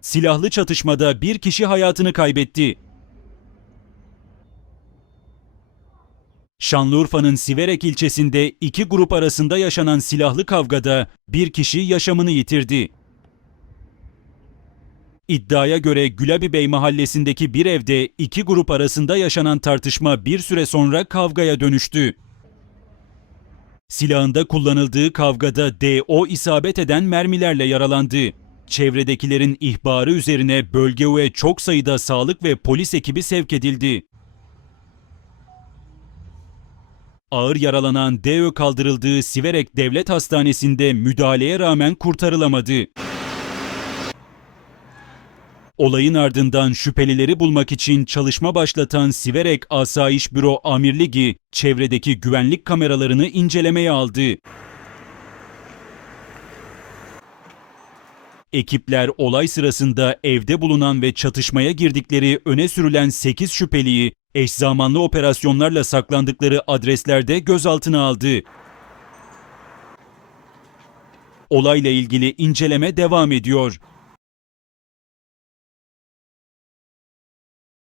Silahlı çatışmada bir kişi hayatını kaybetti. Şanlıurfa'nın Siverek ilçesinde iki grup arasında yaşanan silahlı kavgada bir kişi yaşamını yitirdi. İddiaya göre Gülabi Bey mahallesindeki bir evde iki grup arasında yaşanan tartışma bir süre sonra kavgaya dönüştü. Silahında kullanıldığı kavgada DO isabet eden mermilerle yaralandı. Çevredekilerin ihbarı üzerine bölgeye çok sayıda sağlık ve polis ekibi sevk edildi. Ağır yaralanan DÖ kaldırıldığı Siverek Devlet Hastanesi'nde müdahaleye rağmen kurtarılamadı. Olayın ardından şüphelileri bulmak için çalışma başlatan Siverek Asayiş Büro Amirligi çevredeki güvenlik kameralarını incelemeye aldı. Ekipler olay sırasında evde bulunan ve çatışmaya girdikleri öne sürülen 8 şüpheliyi eş zamanlı operasyonlarla saklandıkları adreslerde gözaltına aldı. Olayla ilgili inceleme devam ediyor.